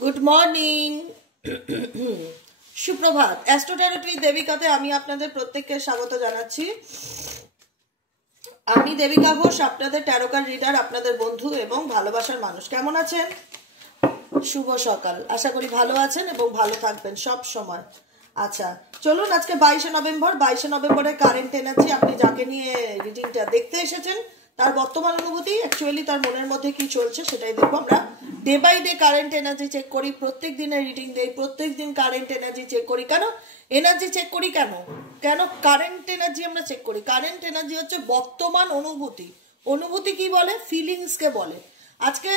Good morning, সুপ্রভাত। Astro tarot with দেবিকাতে আমি আপনাদের প্রত্যেককে স্বাগত জানাচ্ছি। আমি দেবিকা ঘোষ, আপনাদের ট্যারোকার রিডার, আপনাদের বন্ধু এবং ভালোবাসার মানুষ। কেমন আছেন? শুভ সকাল। আশা করি ভালো আছেন এবং ভালো থাকবেন সব সময়। আচ্ছা, চলুন আজকে 22শে নভেম্বরের কারেন্ট এনার্জি, আপনি যাকে নিয়ে রিডিংটা দেখতে এসেছেন তার বর্তমান অনুভূতি, অ্যাকচুয়ালি তার মনের মধ্যে কি চলছে সেটাই দেখবো। আমরা day by day current energy check করি, প্রত্যেক দিনের রিডিং দেই, প্রত্যেক দিন কারেন্ট এনার্জি চেক করি। কেন এনার্জি চেক করি? কেন কারেন্ট এনার্জি আমরা চেক করি? কারেন্ট এনার্জি হচ্ছে বর্তমান অনুভূতি। অনুভূতি কি বলে? ফিলিংসকে বলে। আজকে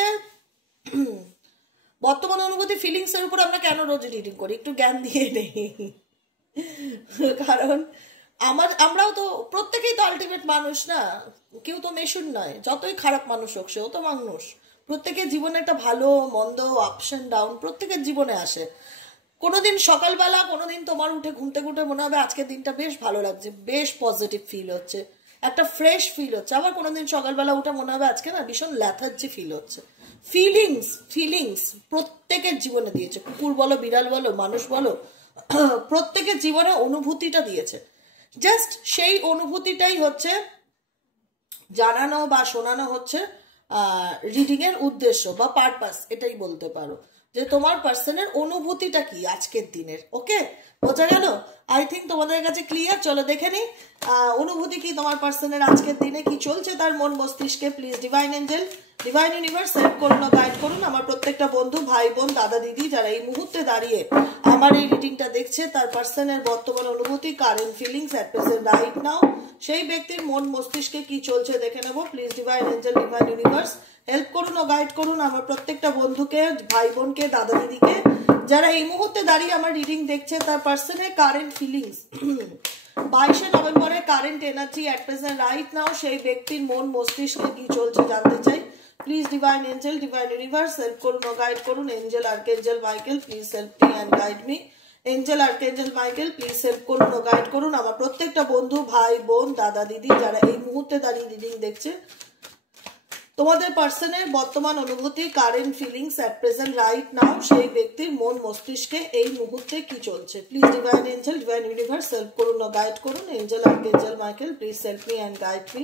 বর্তমান অনুভূতি ফিলিংস এর উপর আমরা কেন রোজ রিডিং করি, একটু জ্ঞান দিয়ে নেই। কারণ আমরাও তো প্রত্যেকেই তো আলটিমেট মানুষ না, কেউ তো মেশুন নয়। যতই খারাপ মানুষ হোক সেও তো মানুষ। প্রত্যেকের জীবনে একটা ভালো মন্দ, আপস অ্যান্ড ডাউন প্রত্যেকের জীবনে আসে। কোনোদিন সকালবেলা, কোনোদিন তোমার উঠে ঘুমতে ঘুরতে মনে হবে আজকের দিনটা বেশ ভালো লাগছে, বেশ পজিটিভ ফিল হচ্ছে, একটা ফ্রেশ ফিল হচ্ছে। আবার কোনোদিন সকালবেলা উঠে মনে হবে আজকে না ভীষণ ল্যাথার্জি ফিল হচ্ছে। ফিলিংস প্রত্যেকের জীবনে দিয়েছে। কুকুর বলো, বিড়াল বলো, মানুষ বলো, প্রত্যেকের জীবনে অনুভূতিটা দিয়েছে। জাস্ট সেই অনুভূতিটাই হচ্ছে জানানো বা শোনানো হচ্ছে রিডিং এর উদ্দেশ্য বা পারপাস, এটাই বলতে পারো যে তোমার পার্সনের অনুভূতিটা কি আজকের দিনের। ওকে, বোঝা গেল? আই থিঙ্ক তোমাদের কাছে ক্লিয়ার। চলো দেখে নিই অনুভূতি কি তোমার পার্সনের আজকের দিনে, কি চলছে তার মন মস্তিষ্কে। Please divine angel, divine universe help করুন, গাইড করুন আমার প্রত্যেকটা বন্ধু, ভাই বোন, দাদা দিদি যারা এই মুহূর্তে দাঁড়িয়ে আমার এই রিডিংটা দেখছে, তার পার্সনের বর্তমান অনুভূতি, current feelings at present right now, সেই ব্যক্তির মন মস্তিষ্কে কি চলছে দেখে নেব। Please divine angel, divine universe help করুন ও গাইড করুন আমার প্রত্যেকটা বন্ধুকে, ভাই বোনকে, দাদা দিদিকে যারা এই মুহূর্তে দাঁড়িয়ে আমার রিডিং দেখছে, তার পার্সনের কারেন্ট ফিলিংস 22শে নভেম্বরের current energy at present right now, সেই ব্যক্তির মন মস্তিষ্কে কি চলছে জানতে চাই। Please divine angel, divine universe help করুন ও গাইড করুন। Angel, archangel Michael please help me and guide me. Angel, archangel Michael please help করুন ও গাইড করুন আমার প্রত্যেকটা বন্ধু, ভাই বোন, দাদা দিদি যারা এই মুহূর্তে দাঁড়িয়ে রিডিং দেখছে, তোমাদের পার্সনের বর্তমান অনুভূতি, current feelings at present right now, সেই ব্যক্তির মন মস্তিষ্কে এই মুহূর্তে কি চলছে। Please divine angel, divine universe help করুন ও গাইড করুন। Angel, archangel Michael please help me and guide me.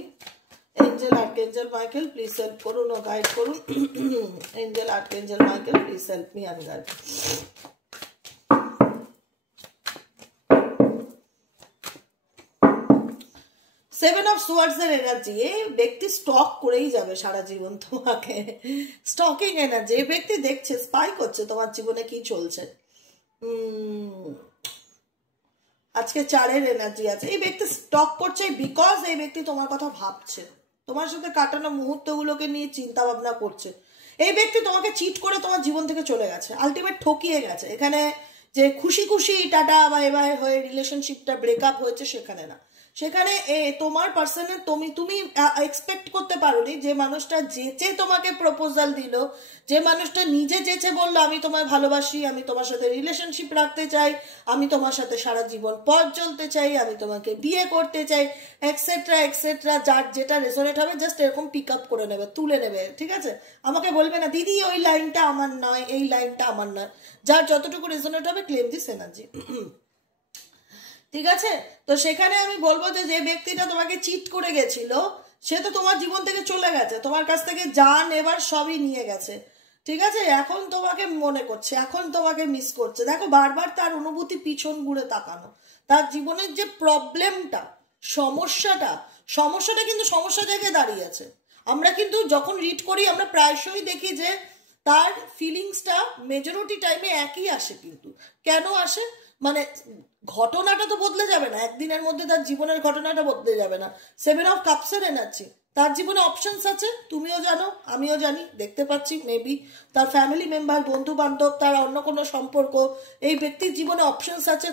Angel, archangel Michael please help করুন ও গাইড করুন। Angel, archangel Michael please help me and guide. Seven of swords এর energy, এই ব্যক্তি stock করেই যাবে সারা জীবন তোমাকে। স্টকিং এনার্জি, এই ব্যক্তি দেখছে, স্পাই করছে তোমার জীবনে কি চলছে। আজকে 4-এর এনার্জি আছে। এই ব্যক্তি স্টক করছে বিকজ এই ব্যক্তি তোমার কথা ভাবছে, তোমার সাথে কাটানো মুহূর্তগুলোকে নিয়ে চিন্তা ভাবনা করছে। এই ব্যক্তি তোমাকে চিট করে তোমার জীবন থেকে চলে গেছে, আলটিমেট ঠকিয়ে গেছে। এখানে যে খুশি খুশি টাটা বাই বাই হয়ে রিলেশনশিপটা ব্রেকআপ হয়েছে সেখানে না, সেখানে তোমার পার্সনের তুমি এক্সপেক্ট করতে পারোনি যে মানুষটা যেচে তোমাকে প্রপোজাল দিল, যে মানুষটা নিজে যেচে বললো আমি তোমায় ভালোবাসি, আমি তোমার সাথে রিলেশনশিপ রাখতে চাই, আমি তোমার সাথে সারা জীবন পথ চলতে চাই, আমি তোমাকে বিয়ে করতে চাই, এক্সেট্রা এক্সেট্রা, যার যেটা রেজোনেট হবে জাস্ট এরকম পিক আপ করে নেবে, তুলে নেবে। ঠিক আছে, আমাকে বলবে না দিদি ওই লাইনটা আমার নয়, এই লাইনটা আমার নয়, যার যতটুকু রেজোনেট হবে ক্লেম দিস এনার্জি। ঠিক আছে, তো সেখানে আমি বলবো যে যে ব্যক্তিটা তোমাকে চিট করে গেছিল সে তো তোমার জীবন থেকে চলে গেছে, তোমার কাছ থেকে যা নেবার সবই নিয়ে গেছে। ঠিক আছে, এখন তোমাকে মনে করছে, এখন তোমাকে মিস করছে। দেখো বারবার তার অনুভূতি পিছন ঘুরে তাকানো, তার জীবনের যে প্রবলেমটা, সমস্যাটা কিন্তু সমস্যা জায়গায় দাঁড়িয়ে আছে। আমরা কিন্তু যখন রিড করি আমরা প্রায়শই দেখি যে তার ফিলিংসটা মেজরিটি টাইমে একই আসে। কিন্তু কেন আসে? মানে ঘটনাটা তো বদলে যাবে না একদিনের মধ্যে, তার জীবনের ঘটনাটা বদলে যাবে না। 7 অফ কাপসের এনার্জি, তার জীবনে অপশনস আছে, তুমিও জানো আমিও জানি, দেখতে পাচ্ছি। মেবি তার ফ্যামিলি মেম্বার, বন্ধু বান্ধব, তার অন্য কোনো সম্পর্ক, এই ব্যক্তির জীবনে অপশনস আছে।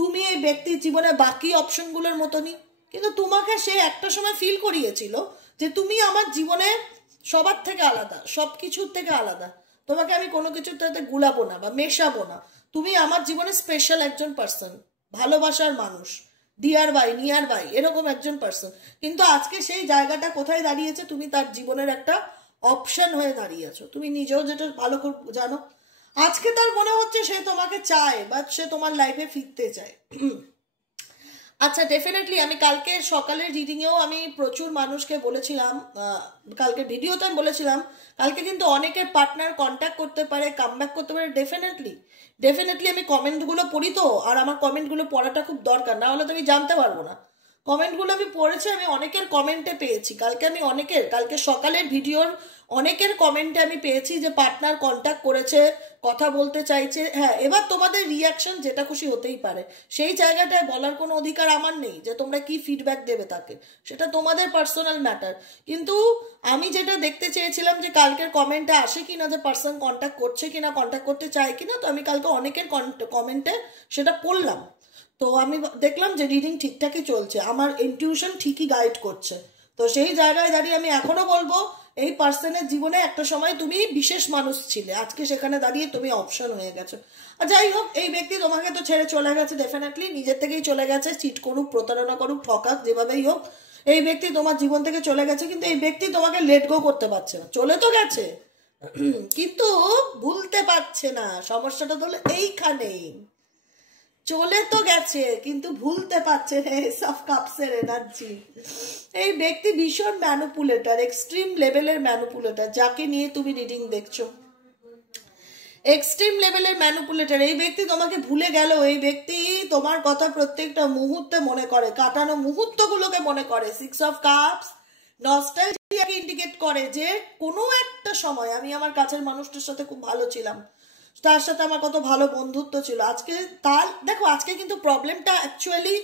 তুমি এই ব্যক্তির জীবনে বাকি অপশনগুলোর মতনই, কিন্তু তোমাকে সে একটা সময় ফিল করিয়েছিল যে তুমি আমার জীবনে সবার থেকে আলাদা, সব কিছুর থেকে আলাদা, তোমাকে আমি কোনো কিছুর সাথে গুলাবো না বা মেশাবো না, তুমি আমার জীবনে স্পেশাল একজন পার্সন, ভালোবাসার মানুষ, ডিয়ার বাই, নিয়ার বাই, এরকম একজন পার্সন। কিন্তু আজকে সেই জায়গাটা কোথায় দাঁড়িয়েছে? তুমি তার জীবনের একটা অপশন হয়ে দাঁড়িয়েছো, তুমি নিজেও যেটা ভালো করে জানো। আজকে তার মনে হচ্ছে সে তোমাকে চায় বা সে তোমার লাইফে ফিরতে চায়। আচ্ছা, ডেফিনেটলি আমি কালকে সকালের রিডিংয়েও আমি প্রচুর মানুষকে বলেছিলাম, কালকে ভিডিওতে আমি বলেছিলাম কালকে কিন্তু অনেকের পার্টনার কন্ট্যাক্ট করতে পারে, কামব্যাক করতে পারে। ডেফিনেটলি ডেফিনেটলি আমি কমেন্টগুলো পড়ি তো, আর আমার কমেন্টগুলো পড়াটা খুব দরকার, না হলে তো আমি জানতে পারবো না। কমেন্টগুলো আমি পড়েছি, আমি অনেকের কমেন্টে পেয়েছি কালকে, আমি কালকে সকালের ভিডিওর অনেকের কমেন্টে আমি পেয়েছি যে পার্টনার কন্ট্যাক্ট করেছে, কথা বলতে চাইছে। হ্যাঁ, এবার তোমাদের রিয়াকশন যেটা খুশি হতেই পারে, সেই জায়গাটায় বলার কোনো অধিকার আমার নেই যে তোমরা কি ফিডব্যাক দেবে তাকে, সেটা তোমাদের পার্সোনাল ম্যাটার। কিন্তু আমি যেটা দেখতে চেয়েছিলাম যে কালকের কমেন্টে আসে কিনা, যে পার্সন কন্ট্যাক্ট করছে কিনা, কন্ট্যাক্ট করতে চায় কিনা। তো আমি কালকে অনেকের কমেন্টে সেটা পড়লাম, তো আমি দেখলাম যে রিডিং ঠিকঠাকই চলছে, আমার ইনটিউশন ঠিকই গাইড করছে। তো সেই জায়গায় দাঁড়িয়ে আমি এখনো বলবো এই পার্সনের জীবনে একটা সময় তুমি বিশেষ মানুষ ছিলে, আজকে সেখানে দাঁড়িয়ে তুমি অপশন হয়ে গেছো। আর যাই হোক, এই ব্যক্তি তোমাকে তো ছেড়ে চলে গেছে, ডেফিনেটলি নিজের থেকেই চলে গেছে, চিট করুক, প্রতারণা করুক, ঠকাক, যেভাবেই হোক এই ব্যক্তি তোমার জীবন থেকে চলে গেছে। কিন্তু এই ব্যক্তি তোমাকে লেট গো করতে পারছে না, চলে তো গেছে কিন্তু ভুলতে পারছে না। সমস্যাটা তো এইখানেই, চলে তো গেছে কিন্তু ভুলতে পারছে না। এস অফ কাপসের এনার্জি, এই ব্যক্তি ভীষণ ম্যানুপুলেটর, এক্সট্রিম লেভেলের ম্যানুপুলেটর, যাকে নিয়ে তুমি রিডিং দেখছো এক্সট্রিম লেভেলের ম্যানুপুলেটর। এই ব্যক্তি তোমাকে ভুলে গেল, এই ব্যক্তি তোমার কথা প্রত্যেকটা মুহূর্তে মনে করে, কাটানো মুহূর্তগুলোকে মনে করে। 6 অফ কাপস নস্টালজিয়াকে ইন্ডিকেট করে যে কোনো একটা সময় আমি আমার কাছের মানুষটার সাথে খুব ভালো ছিলাম, তার সাথে আমার কত ভালো বন্ধুত্ব ছিল। আজকে তার দেখো, আজকে কিন্তু প্রবলেমটা অ্যাকচুয়ালি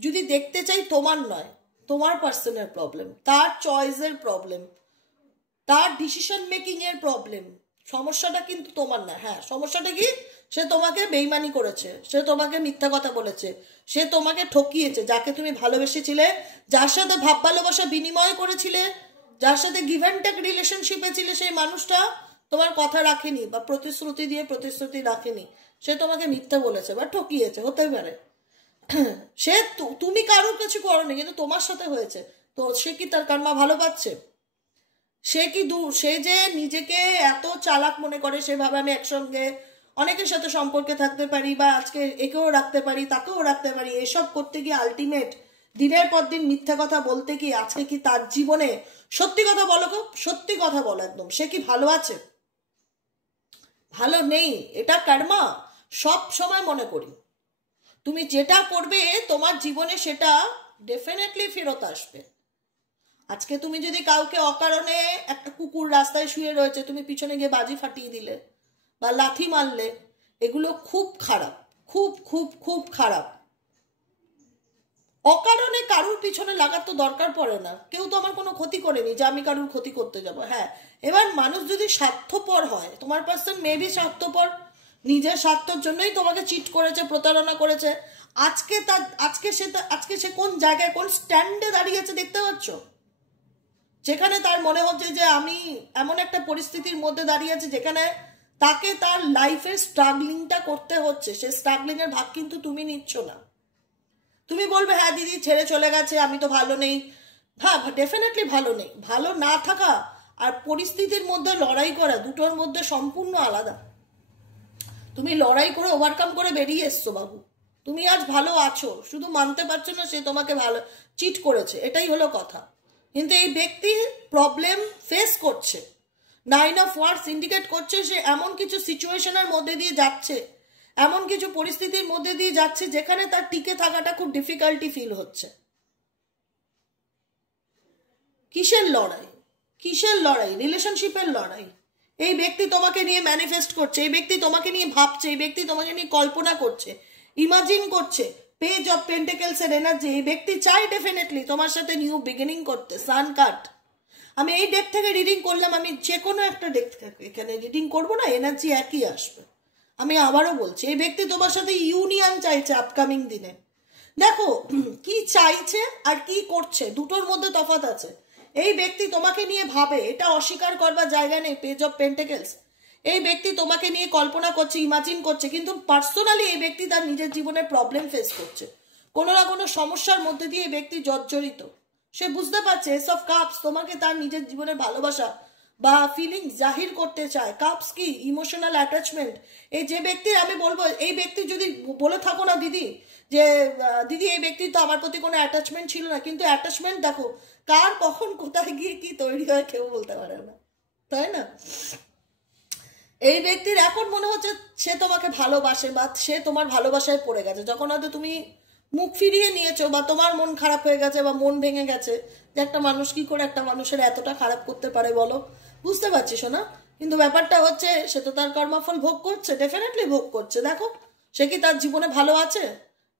যদি দেখতে চাই তোমার নয়, তোমার পার্সনের প্রবলেম, তার চয়েসের প্রবলেম, তার ডিসিশন মেকিং এর প্রবলেম। সমস্যাটা কিন্তু তোমার না। হ্যাঁ, সমস্যাটা কি, সে তোমাকে বেইমানি করেছে, সে তোমাকে মিথ্যা কথা বলেছে, সে তোমাকে ঠকিয়েছে। যাকে তুমি ভালোবেসেছিলে, যার সাথে ভাব ভালোবাসা বিনিময় করেছিলে, যার সাথে গিভ অ্যান্ড টেক রিলেশনশিপে ছিলে, সেই মানুষটা তোমার কথা রাখেনি বা প্রতিশ্রুতি দিয়ে প্রতিশ্রুতি রাখেনি, সে তোমাকে মিথ্যা বলেছে বা ঠকিয়েছে, হতে পারে। সে তুমি কারোর কিছু করোনি, কিন্তু তোমার সাথে হয়েছে। তো সে কি তার কর্মা ভালো পাচ্ছে? সে কি সে যে নিজেকে এত চালাক মনে করে, সেভাবে আমি একসঙ্গে অনেকের সাথে সম্পর্কে থাকতে পারি বা আজকে একেও রাখতে পারি, তাকেও রাখতে পারি, এসব করতে গিয়ে আলটিমেট দিনের পর দিন মিথ্যা কথা বলতে গিয়ে আজকে কি তার জীবনে, সত্যি কথা বলো গো, সত্যি কথা বলো একদম, সে কি ভালো আছে? ভালো নেই। এটা কর্মা। সব সময় মনে করি তুমি যেটা করবে তোমার জীবনে সেটা ডেফিনেটলি ফেরত আসবে। আজকে তুমি যদি কাউকে অকারণে, একটা কুকুর রাস্তায় শুয়ে রয়েছে, তুমি পিছনে গিয়ে বাজি ফাটিয়ে দিলে বা লাথি মারলে, এগুলো খুব খারাপ, খুব খুব খুব খারাপ। অকারণে কারুর পিছনে লাগার তো দরকার পড়ে না, কেউ তো আমার কোনো ক্ষতি করেনি যে আমি কারুর ক্ষতি করতে যাব। হ্যাঁ, এবার মানুষ যদি স্বার্থপর হয়, তোমার পার্সন মেবি স্বার্থপর, নিজের স্বার্থের জন্যই তোমাকে চিট করেছে, প্রতারণা করেছে। আজকে সে কোন জায়গায়, কোন স্ট্যান্ডে দাঁড়িয়েছে দেখতে পাচ্ছ, যেখানে তার মনে হচ্ছে যে আমি এমন একটা পরিস্থিতির মধ্যে দাঁড়িয়ে আছি যেখানে তাকে তার লাইফের স্ট্রাগলিংটা করতে হচ্ছে। সে স্ট্রাগলিং এর ভাগ কিন্তু তুমি নিচ্ছ না। তুমি বলবে হ্যাঁ দিদি ছেড়ে চলে গেছে, আমি তো ভালো নেই। হ্যাঁ, ডেফিনেটলি ভালো নেই। ভালো না থাকা আর পরিস্থিতির মধ্যে লড়াই করা, দুটোর মধ্যে সম্পূর্ণ আলাদা। তুমি লড়াই করে ওভারকাম করে বেরিয়ে এসছো বাবু, তুমি আজ ভালো আছো, শুধু মানতে পারছো না সে তোমাকে ভালো চিট করেছে, এটাই হলো কথা। কিন্তু এই ব্যক্তি প্রবলেম ফেস করছে, 9 অফ ওয়ান্ডস ইন্ডিকেট করছে সে এমন কিছু সিচুয়েশনের মধ্যে দিয়ে যাচ্ছে, এমন কিছু পরিস্থিতির মধ্যে দিয়ে যাচ্ছে যেখানে তার টিকে থাকাটা খুব ডিফিকাল্টি ফিল হচ্ছে। কিসের লড়াই? কিসের লড়াই? রিলেশনশিপের লড়াই। এই ব্যক্তি তোমাকে নিয়ে ম্যানিফেস্ট করছে, এই ব্যক্তি তোমাকে নিয়ে ভাবছে, এই ব্যক্তি তোমাকে নিয়ে কল্পনা করছে, ইমাজিন করছে। পেজ অফ পেন্টেকেলস এর এনার্জি, এই ব্যক্তি চাই ডেফিনেটলি তোমার সাথে নিউ বিগিনিং করতে। সান কার্ড, আমি এই ডেক থেকে রিডিং করলাম, আমি যে কোনো একটা ডেক থেকে এখানে রিডিং করবো না, এনার্জি একই আসবে। আমি আবারও বলছি, এই ব্যক্তি তোমার সাথে ইউনিয়ন চাইছে আপকামিং দিনে। দেখো কি চাইছে আর কি করছে, দুটোর মধ্যে তফাৎ আছে। এই ব্যক্তি তোমাকে নিয়ে ভাবে, এটা অস্বীকার করবার জায়গা নেই। পেজ অফ পেন্টেকেলস, এই ব্যক্তি তোমাকে নিয়ে কল্পনা করছে, ইমাজিন করছে, কিন্তু পার্সোনালি এই ব্যক্তি তার নিজের জীবনে প্রবলেম ফেস করছে, কোনো না কোনো সমস্যার মধ্যে দিয়ে এই ব্যক্তি জর্জরিত। সে বুঝতে পারছে এস অফ কাপস তোমাকে তার নিজের জীবনে ভালোবাসা বা ফিলিংস জাহির করতে চায়। কাপস কি ইমোশনাল অ্যাটাচমেন্ট। এই যে ব্যক্তি, আমি বলবো এই ব্যক্তি যদি বলে থাকো না দিদি যে দিদি এই ব্যক্তি তো আমার প্রতি কোনো অ্যাটাচমেন্ট ছিল না, কিন্তু অ্যাটাচমেন্ট দেখো কার কখন কোথায় গিয়ে কি তৈরি হয় কেউ বলতে পারে না, তাই না? এই ব্যক্তির এখন মনে হচ্ছে সে তোমাকে ভালোবাসে বা সে তোমার ভালোবাসায় পড়ে গেছে, যখন হয়তো তুমি মুখ ফিরিয়ে নিয়েছো বা তোমার মন খারাপ হয়ে গেছে বা মন ভেঙে গেছে যে একটা মানুষ কি করে একটা মানুষের এতটা খারাপ করতে পারে বলো। বুঝতে পারছিস না? কিন্তু ব্যাপারটা হচ্ছে সে তো তার কর্মফল ভোগ করছে, ডেফিনেটলি ভোগ করছে। দেখো সে কি তার জীবনে ভালো আছে?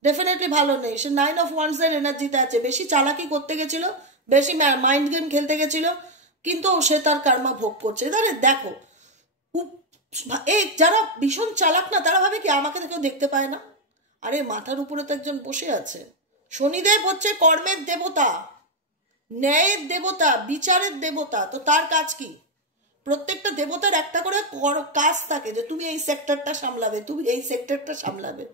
ডেফিনেটলি ভালো নেই। সে 9 of Wands এর এনার্জিতে আছে, বেশি চালাকি করতে গেছিল, বেশি মাইন্ড গেম খেলতে গেছিল, কিন্তু সে তার কর্মা ভোগ করছে। এবারে দেখো এই যারা ভীষণ চালাক না তারা ভাবে কি আমাকে কেউ দেখতে পায় না। আরে মাথার উপরে তো একজন বসে আছে। শনিদেব হচ্ছে কর্মের দেবতা, ন্যায়ের দেবতা, বিচারের দেবতা। তো তার কাজ কি? প্রত্যেকটা দেবতার একটা করে কাজ থাকে যে তুমি এই সেক্টরটা সামলাবে, তুমি এই সেক্টরটা সামলাবে।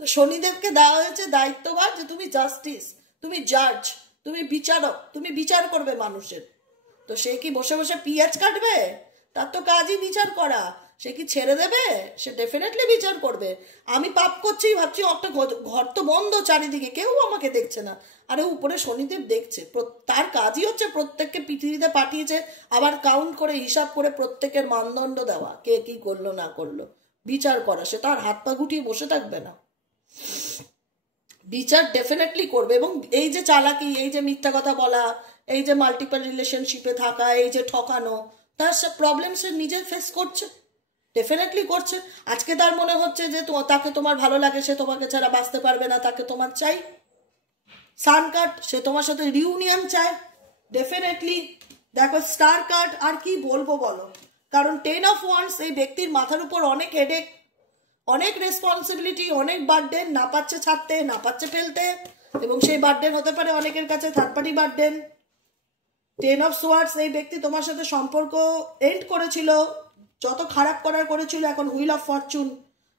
তো শনিদেবকে দেওয়া হয়েছে দায়িত্বভার যে তুমি জাস্টিস, তুমি জাজ, তুমি বিচারক, তুমি বিচার করবে মানুষের। তো সে কি বসে বসে পিঁয়াজ কাটবে? তার তো কাজই বিচার করা। সে কি ছেড়ে দেবে? সে ডেফিনেটলি বিচার করবে। আমি পাপ করছি ভাবছি একটা ঘর তো বন্ধ, চারিদিকে কেউ আমাকে দেখছে না, আরে উপরে শনিদেব দেখছে। তার কাজই হচ্ছে প্রত্যেককে পৃথিবীতে পাঠিয়েছে আবার কাউন্ট করে হিসাব করে প্রত্যেকের মানদণ্ড দেওয়া, কে কি করলো না করলো, বিচার করা। সে তার হাত পা গুটিয়ে বসে থাকবে না, বিচার ডেফিনেটলি করবে। এবং এই যে চালাকি, এই যে মিথ্যা কথা বলা, এই যে মাল্টিপল রিলেশনশিপে থাকা, এই যে ঠকানো, তার সব প্রবলেম সে নিজে ফেস করছে, ডেফিনেটলি করছে। আজকে তার মনে হচ্ছে যে তাকে তোমার ভালো লাগে, সে তোমাকে ছাড়া বাঁচতে পারবে না, তাকে তোমার চাই। সান কার্ড, সে তোমার সাথে রিউনিয়ন চায় ডেফিনেটলি। দেখো স্টার কার্ড, আর কি বলবো বলো। কারণ 10 of Wands এই ব্যক্তির মাথার উপর অনেক হেডেক, অনেক রেসপন্সিবিলিটি, অনেক বার্ডেন, না পাচ্ছে ছাড়তে, না পাচ্ছে ফেলতে। এবং সেই বার্ডেন হতে পারে অনেকের কাছে third party burden. 10 of Swords এই ব্যক্তি তোমার সাথে সম্পর্ক এন্ড করেছিল, যত খারাপ করার করেছিল। এখন হুইল অফ ফরচুন,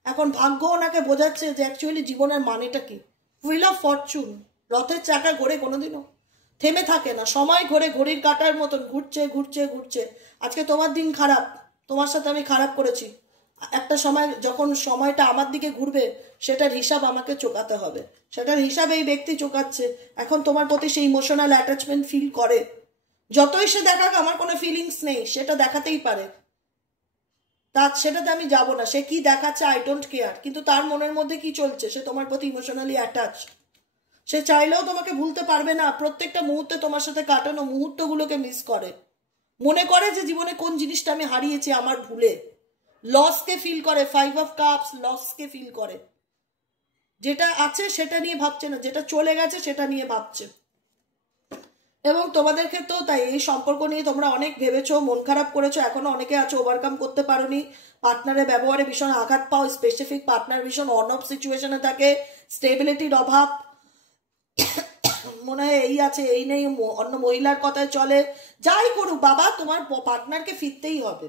এখন ভাগ্য ওনাকে বোঝাচ্ছে যে অ্যাকচুয়ালি জীবনের মানেটা কি। হুইল অফ ফরচুন, রথের চাকা ঘোরে কোনোদিনও থেমে থাকে না, সময় ঘোরে ঘড়ির কাঁটার মতন ঘুরছে ঘুরছে ঘুরছে। আজকে তোমার দিন খারাপ, তোমার সাথে আমি খারাপ করেছি, একটা সময় যখন সময়টা আমার দিকে ঘুরবে সেটার হিসাব আমাকে চোকাতে হবে, সেটার হিসাব এই ব্যক্তি চোকাচ্ছে। এখন তোমার প্রতি সেই ইমোশনাল অ্যাটাচমেন্ট ফিল করে, যতই সে দেখাক আমার কোনো ফিলিংস নেই, সেটা দেখাতেই পারে, সেটাতে আমি যাব না। সে কি দেখাচ্ছে আই ডোন্ট কেয়ার, কিন্তু তার মনের মধ্যে কি চলছে, সে তোমার প্রতি ইমোশনালি অ্যাটাচ। সে চাইলেও তোমাকে ভুলতে পারবে না, প্রত্যেকটা মুহূর্তে তোমার সাথে কাটানো মুহূর্তগুলোকে মিস করে, মনে করে যে জীবনে কোন জিনিসটা আমি হারিয়েছি আমার ভুলে। লসকে ফিল করে, 5 of Cups লসকে ফিল করে। যেটা আছে সেটা নিয়ে ভাবছে না, যেটা চলে গেছে সেটা নিয়ে ভাবছে। এবং তোমাদের ক্ষেত্রেও তাই, এই সম্পর্ক নিয়ে তোমরা অনেক ভেবেছো, মন খারাপ করেছো, এখনো অনেকে আছো ওভারকাম করতে পারোনি। পার্টনারের ব্যবহারে ভীষণ আঘাত পাও, স্পেসিফিক পার্টনার ভীষণ অন অফ সিচুয়েশনে থাকে, স্টেবিলিটির অভাব, মনে হয় এই আছে এই নেই, অন্য মহিলার কথায় চলে। যাই করুক বাবা, তোমার পার্টনারকে ফিরতেই হবে।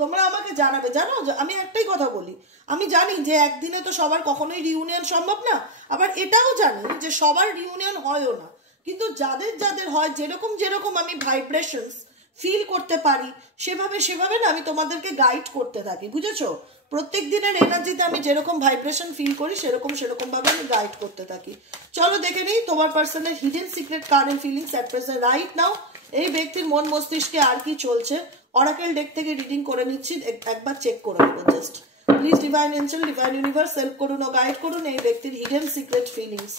তোমরা আমাকে জানাবে। জানো আমি একটাই কথা বলি, আমি জানি যে একদিনে তো সবার কখনোই রিউনিয়ন সম্ভব না, আবার এটাও জানি যে সবার রিউনিয়ন হয়ও না। কিন্তু যাদের যাদের হয়, যেরকম যেরকম আমি ভাইব্রেশনস ফিল করতে পারি সেভাবে সেভাবে না আমি তোমাদেরকে গাইড করতে থাকি, বুঝেছো? প্রত্যেক দিনের এনার্জিতে আমি যেরকম ভাইব্রেশন ফিল করি সেরকম সেরকম ভাবে আমি গাইড করতে থাকি। চলো দেখে নিই তোমার পার্সনের hidden secret current feelings at present right now. এই ব্যক্তির মন মস্তিষ্কে আর কি চলছে অরাকেল ডেক থেকে রিডিং করে নিচ্ছি, একবার চেক করে নেবো just. Please divine angel, divine universe help করুন ও গাইড করুন এই ব্যক্তির hidden secret feelings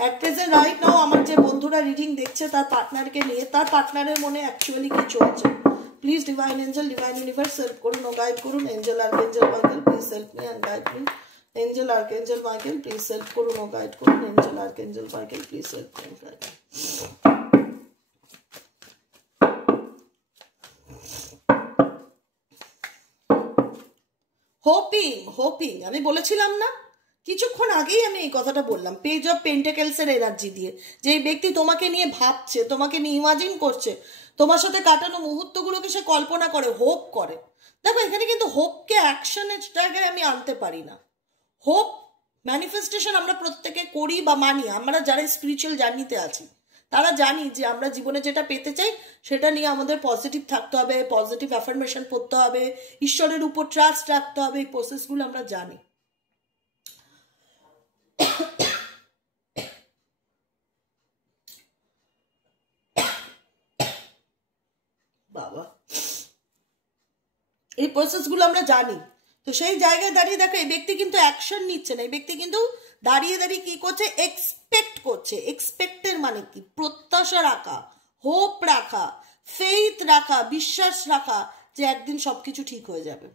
at present right now. আমার যে বন্ধুরা রিডিং দেখছে তার পার্টনারকে নিয়ে, তার পার্টনারের মনে অ্যাকচুয়ালি কি চলছে। Please divine angel, divine universe help করুন ও গাইড করুন। Angel archangel Michael please help me and guide me. Angel archangel Michael please help করুন ও গাইড করুন। Angel archangel Michael please help me and guide me. Hoping আমি বলেছিলাম না কিছুক্ষণ আগেই, আমি এই কথাটা বললাম। পেজ অফ পেন্টাকেলস এর এনার্জি দিয়ে যে ব্যক্তি তোমাকে নিয়ে ভাবছে, তোমাকে নিয়ে ইমাজিন করছে, তোমার সাথে কাটানো মুহূর্তগুলোকে সে কল্পনা করে, হোপ করে। দেখো এখানে কিন্তু হোপকে অ্যাকশনের জায়গায় আমি আনতে পারি না। হোপ ম্যানিফেস্টেশন আমরা প্রত্যেকে করি বা মানি, আমরা যারা স্পিরিচুয়াল জার্নিতে আছি তারা জানি যে আমরা জীবনে যেটা পেতে চাই সেটা নিয়ে আমাদের পজিটিভ থাকতে হবে, পজিটিভ অ্যাফার্মেশন পড়তে হবে, ঈশ্বরের উপর ট্রাস্ট রাখতে হবে, এই প্রসেসগুলো আমরা জানি। বাবা, এই প্রসেসগুলো আমরা জানি। তো সেই জায়গায় দাঁড়িয়ে দেখো এই ব্যক্তি কিন্তু অ্যাকশন নিচ্ছে না, এই ব্যক্তি কিন্তু দাঁড়িয়ে দাঁড়িয়ে কি করছে, এক্সপেক্ট করছে। এক্সপেক্টের মানে কি? প্রত্যাশা রাখা, হোপ রাখা, ফেইথ রাখা, বিশ্বাস রাখা যে একদিন সবকিছু ঠিক হয়ে যাবে।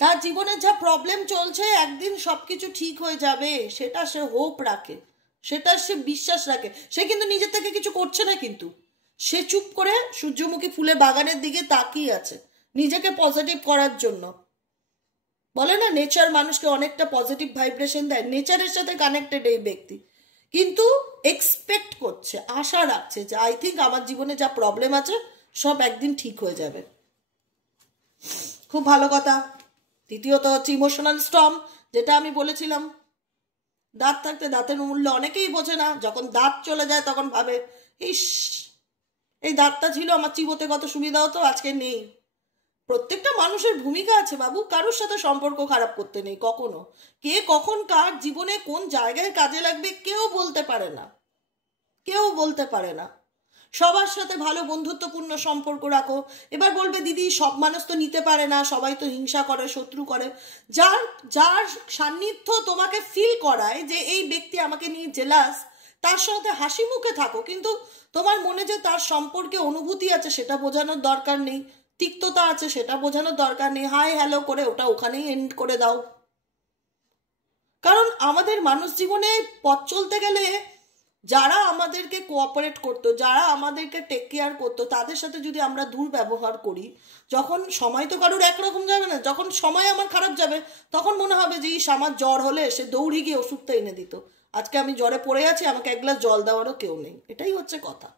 তার জীবনে যা প্রবলেম চলছে একদিন সবকিছু ঠিক হয়ে যাবে, সেটা সে হোপ রাখে, সেটা সে বিশ্বাস রাখে। সে কিন্তু নিজের থেকে কিছু করছে না, কিন্তু সে চুপ করে সূর্যমুখী ফুলের বাগানের দিকে তাকিয়ে আছে নিজেকে পজিটিভ করার জন্য। বলে না নেচার মানুষকে অনেকটা পজিটিভ ভাইব্রেশন দেয়, নেচারের সাথে কানেক্টেড এই ব্যক্তি, কিন্তু এক্সপেক্ট করছে, আশা রাখছে যে আই থিঙ্ক আমার জীবনে যা প্রবলেম আছে সব একদিন ঠিক হয়ে যাবে। খুব ভালো কথা। তৃতীয়ত হচ্ছে ইমোশনাল স্টর্ম, যেটা আমি বলেছিলাম। দাঁত থাকতে দাঁতের মূল্য অনেকেই বোঝে না, যখন দাঁত চলে যায় তখন ভাবে ইস এই দাঁতটা ছিল আমার চিবোতে কত সুবিধা হতো, আজকে নেই। প্রত্যেকটা মানুষের ভূমিকা আছে বাবু, কারোর সাথে সম্পর্ক খারাপ করতে নেই কখনো। কে কখন কার জীবনে কোন জায়গায় কাজে লাগবে কেউ বলতে পারে না, কেউ বলতে পারে না। সবার সাথে ভালো বন্ধুত্বপূর্ণ সম্পর্ক রাখো। এবার বলবে দিদি সব মানুষ তো নিতে পারে না, সবাই তো হিংসা করে, শত্রু করে। যার যার সান্নিধ্য তোমাকে ফিল করায় যে এই ব্যক্তি আমাকে নিয়ে জেলাস, তার সাথে হাসি মুখে থাকো, কিন্তু তোমার মনে যে তার সম্পর্কে অনুভূতি আছে সেটা বোঝানোর দরকার নেই, তিক্ততা আছে সেটা বোঝানোর দরকার নেই, হাই হ্যালো করে ওটা ওখানেই এন্ড করে দাও। কারণ আমাদের মানুষ জীবনে পথ চলতে গেলে যারা আমাদেরকে কোঅপারেট করতো, যারা আমাদেরকে টেক কেয়ার করতো, তাদের সাথে যদি আমরা দুর্ব্যবহার করি, যখন সময় তো কারোর একরকম যাবে না, যখন সময় আমার খারাপ যাবে তখন মনে হবে যে ইস আমার জ্বর হলে সে দৌড়ে গিয়ে ওষুধটা এনে দিত, আজকে আমি জ্বরে পড়ে আছি, আমাকে এক গ্লাস জল দেওয়ারও কেউ নেই। এটাই হচ্ছে কথা।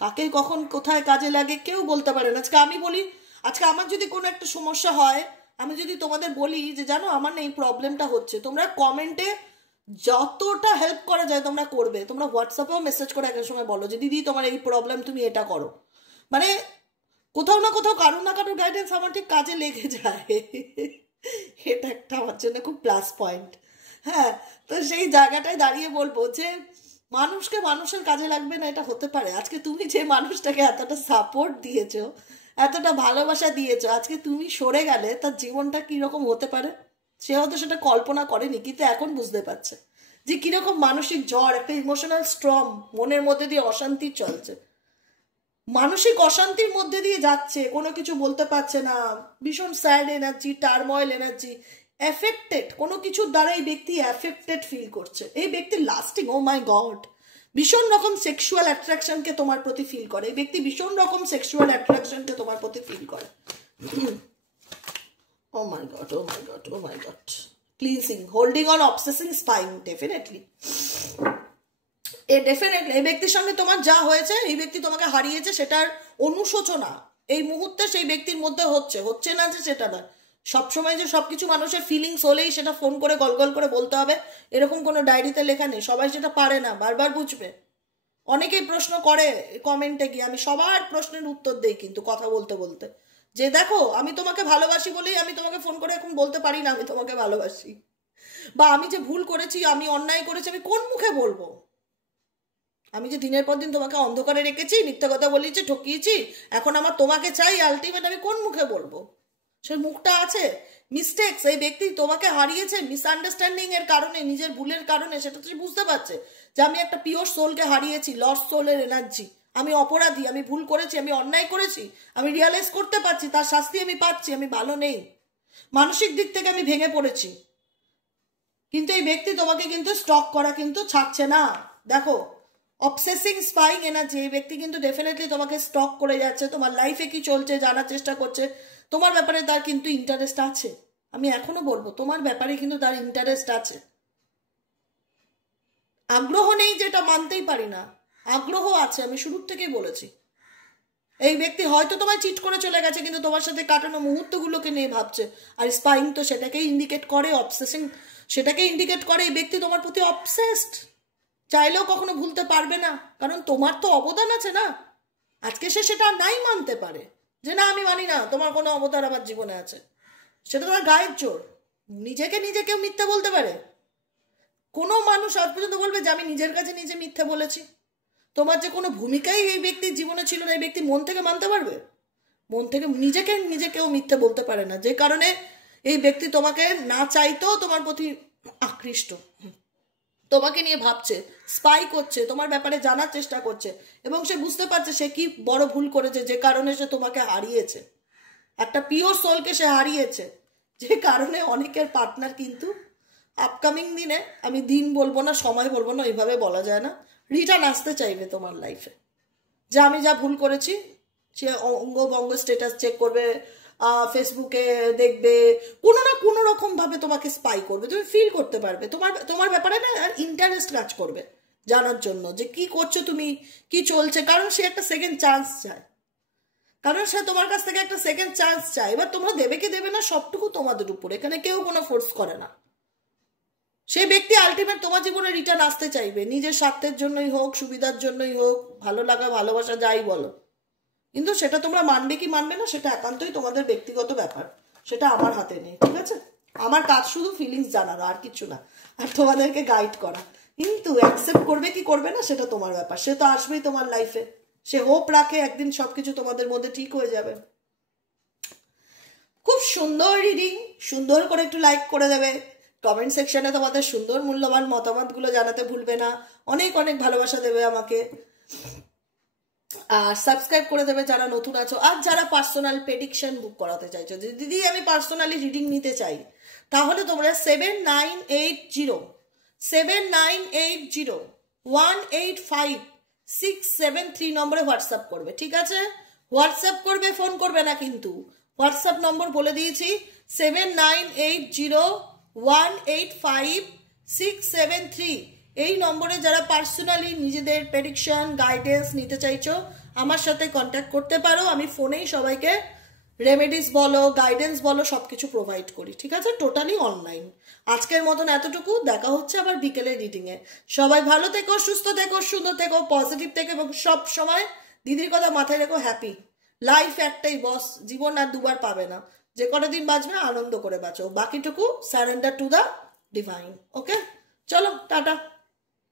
কাকে কখন কোথায় কাজে লাগে কেউ বলতে পারে না। আজকে আমি বলি, আজকে আমার যদি কোনো একটা সমস্যা হয়, আমি যদি তোমাদের বলি যে জানো আমার না এই প্রবলেমটা হচ্ছে, তোমরা কমেন্টে যতটা হেল্প করা যায় তোমরা করবে, তোমরা হোয়াটসঅ্যাপেও মেসেজ করে এক সময় বলো যে দিদি তোমার এই প্রবলেম, তুমি এটা করো। মানে কোথাও না কোথাও কারোর না কারোর গাইডেন্স আমার ঠিক কাজে লেগে যায়। এটা একটা আমার জন্য খুব প্লাস পয়েন্ট। হ্যাঁ, তো সেই জায়গাটায় দাঁড়িয়ে বলবো যে মানুষকে মানুষের কাজে লাগবে না এটা হতে পারে। আজকে তুমি যে মানুষটাকে এতটা সাপোর্ট দিয়েছো, এতটা ভালোবাসা দিয়েছো, আজকে তুমি সরে গেলে তার জীবনটা কিরকম হতে পারে সে হয়তো সেটা কল্পনা করেনি, কিন্তু এখন বুঝতে পারছে যে কিরকম মানসিক জ্বর, একটা ইমোশনাল স্ট্রম, মনের মধ্যে দিয়ে অশান্তি চলছে, মানসিক অশান্তির মধ্যে দিয়ে যাচ্ছে, কোনো কিছু বলতে পারছে না, ভীষণ sad energy, turmoil energy, affected, কোনো কিছুর দ্বারা এই ব্যক্তি এফেক্টেড ফিল করছে। এই ব্যক্তি লাস্টিং, ও মাই গড, ভীষণ রকম সেক্সুয়াল অ্যাট্রাকশনকে তোমার প্রতি ফিল করে, এই ব্যক্তি ভীষণ রকম সেক্সুয়াল অ্যাট্রাকশনকে তোমার প্রতি ফিল করে। Oh my God, oh my God, oh my God. Cleansing, holding on, obsessing, spying, definitely. Definitely এই ব্যক্তির সঙ্গে তোমার যা হয়েছে, এই ব্যক্তি তোমাকে হারিয়েছে, সেটার অনুশোচনা এই মুহূর্তে সেই ব্যক্তির মধ্যে হচ্ছে না যে সেটা না। সবসময় যে সবকিছু মানুষের ফিলিংস হলেই সেটা ফোন করে গল গল করে বলতে হবে এরকম কোনো ডায়েরিতে লেখা নেই, সবাই সেটা পারে না, বারবার বুঝবে। অনেকেই প্রশ্ন করে কমেন্টে গিয়ে, আমি সবার প্রশ্নের উত্তর দেই কিন্তু কথা বলতে বলতে, যে দেখো আমি তোমাকে ভালোবাসি বলেই আমি তোমাকে ফোন করে এখন বলতে পারি না আমি তোমাকে ভালোবাসি, বা আমি যে ভুল করেছি, আমি অন্যায় করেছি, আমি কোন মুখে বলবো? আমি যে দিনের পর দিন তোমাকে অন্ধকারে রেখেছি, মিথ্যা কথা বলেছি, ঠকিয়েছি, এখন আমার তোমাকে চাই আলটিমেট, আমি কোন মুখে বলবো? সে মুখটা আছে। মিস্টেক্স, এই ব্যক্তি তোমাকে হারিয়েছে মিসআন্ডারস্ট্যান্ডিং এর কারণে, নিজের ভুলের কারণে, সেটা তো বুঝতে পারছে যে আমি একটা পিওর সোলকে হারিয়েছি, লস্ট সোলের এনার্জি, আমি অপরাধী, আমি ভুল করেছি, আমি অন্যায় করেছি, আমি রিয়ালাইজ করতে পারছি, তার শাস্তি আমি পাচ্ছি, আমি ভালো নেই, মানসিক দিক থেকে আমি ভেঙে পড়েছি। কিন্তু এই ব্যক্তি তোমাকে কিন্তু স্টক করা কিন্তু ছাড়ছে না। দেখো অবসেসিং স্পাইং এনার্জি, এই ব্যক্তি কিন্তু ডেফিনেটলি তোমাকে স্টক করে যাচ্ছে, তোমার লাইফে কি চলছে জানার চেষ্টা করছে, তোমার ব্যাপারে তার কিন্তু ইন্টারেস্ট আছে। আমি এখনো বলবো তোমার ব্যাপারে কিন্তু তার ইন্টারেস্ট আছে। আগ্রহ নেই যেটা মানতেই পারি না, আগ্রহ আছে, আমি শুরুর থেকেই বলেছি। এই ব্যক্তি হয়তো তোমায় চিট করে চলে গেছে, কিন্তু তোমার সাথে কাটানো মুহূর্তগুলোকে নিয়ে ভাবছে। আর স্পাইং তো সেটাকেই ইন্ডিকেট করে, অবসেসিং সেটাকে ইন্ডিকেট করে, এই ব্যক্তি তোমার প্রতি অবসেসড। চাইলেও কখনো ভুলতে পারবে না, কারণ তোমার তো অবদান আছে না। আজকে সে সেটা নাই মানতে পারে, যে না আমি মানি না তোমার কোনো অবদান আমার জীবনে আছে, সেটা তোমার গায়ের জোর। নিজেকে নিজে কেউ মিথ্যে বলতে পারে? কোনো মানুষ আজ পর্যন্ত বলবে যে আমি নিজের কাছে নিজে মিথ্যে বলেছি? তোমার যে কোনো ভূমিকাই এই ব্যক্তির জীবনে ছিল না, এই ব্যক্তি মন থেকে মানতে পারবে? মন থেকে নিজেকে নিজে কেউ মিথ্যে বলতে পারে না, যে কারণে এই ব্যক্তি তোমাকে না চাইতেও তোমার প্রতি আকৃষ্ট, তোমাকে নিয়ে ভাবছে, স্পাই করছে, তোমার ব্যাপারে জানার চেষ্টা করছে, এবং সে বুঝতে পারছে সে কি বড় ভুল করেছে, যে কারণে সে তোমাকে হারিয়েছে। একটা পিওর সোলকে সে হারিয়েছে, যে কারণে অনেকের পার্টনার কিন্তু আপকামিং দিনে, আমি দিন বলবো না, সময় বলবো না, এইভাবে বলা যায় না, রিটার্ন আসতে চাইবে তোমার লাইফে। যে আমি যা ভুল করেছি, সে অঙ্গ বঙ্গ স্ট্যাটাস চেক করবে, ফেসবুকে দেখবে, কোনো না কোনো রকম ভাবে তোমাকে স্পাই করবে, তুমি ফিল করতে পারবে, তোমার তোমার ব্যাপারে না আর ইন্টারেস্ট কাজ করবে জানার জন্য যে কি করছো তুমি, কি চলছে, কারণ সে একটা সেকেন্ড চান্স চায়, কারণ সে তোমার কাছ থেকে একটা সেকেন্ড চান্স চায়। এবার তোমরা দেবে কি দেবে না সবটুকু তোমাদের উপর, এখানে কেউ কোনো ফোর্স করে না। সেই ব্যক্তি আলটিমেট তোমার জীবনে রিটার্ন আসতে চাইবে, নিজের স্বার্থের জন্যই হোক, সুবিধার জন্যই হোক, ভালো লাগা ভালোবাসা যাই বলো, কিন্তু সেটা তোমরা মানবে কি মানবে না সেটা একান্তই তোমাদের ব্যক্তিগত ব্যাপার, সেটা আমার হাতে নেই, ঠিক আছে? আমার কাজ শুধু ফিলিংস জানানো, আর কিছু না, আর তোমাদেরকে গাইড করা। কিন্তু অ্যাকসেপ্ট করবে কি করবে না সেটা তোমার ব্যাপার, সে তো আসবেই তোমার লাইফে, সে হোপ রাখে একদিন সবকিছু তোমাদের মধ্যে ঠিক হয়ে যাবে। খুব সুন্দর রিডিং, সুন্দর করে একটু লাইক করে দেবে, কমেন্ট সেকশনে তোমাদের সুন্দর মূল্যবান মতামতগুলো জানাতে ভুলবে না, অনেক অনেক ভালোবাসা দেবে আমাকে, আর সাবস্ক্রাইব করে দেবে যারা নতুন আছো। আর যারা পার্সোনাল প্রেডিকশন বুক করাতে চাইছো, যে দিদি আমি পার্সোনালি রিডিং নিতে চাই, তাহলে তোমরা 7980 নম্বরে হোয়াটসঅ্যাপ করবে, ঠিক আছে? হোয়াটসঅ্যাপ করবে, ফোন করবে না কিন্তু। হোয়াটসঅ্যাপ নম্বর বলে দিয়েছি, 7980185673। এই নম্বরে যারা পার্সোনালি নিজেদের প্রেডিকশন গাইডেন্স নিতে চাইছো আমার সাথে কন্ট্যাক্ট করতে পারো। আমি ফোনেই সবাইকে রেমেডিস বলো, গাইডেন্স বলো, সবকিছু প্রোভাইড করি, ঠিক আছে? Totally online. আজকের মতন এতটুকু, দেখা হচ্ছে আবার বিকেলের রিডিংয়ে। সবাই ভালো থেকো, সুস্থ থেকো, সুন্দর থেকো, পজিটিভ থেকো, এবং সব সময় দিদির কথা মাথায় রেখো, হ্যাপি লাইফ একটাই বস, জীবন আর দুবার পাবে না, যে কটা দিন বাঁচবে আনন্দ করে বাঁচো, বাকিটুকু সারেন্ডার টু দ্য ডিভাইন। ওকে, চলো টাটা।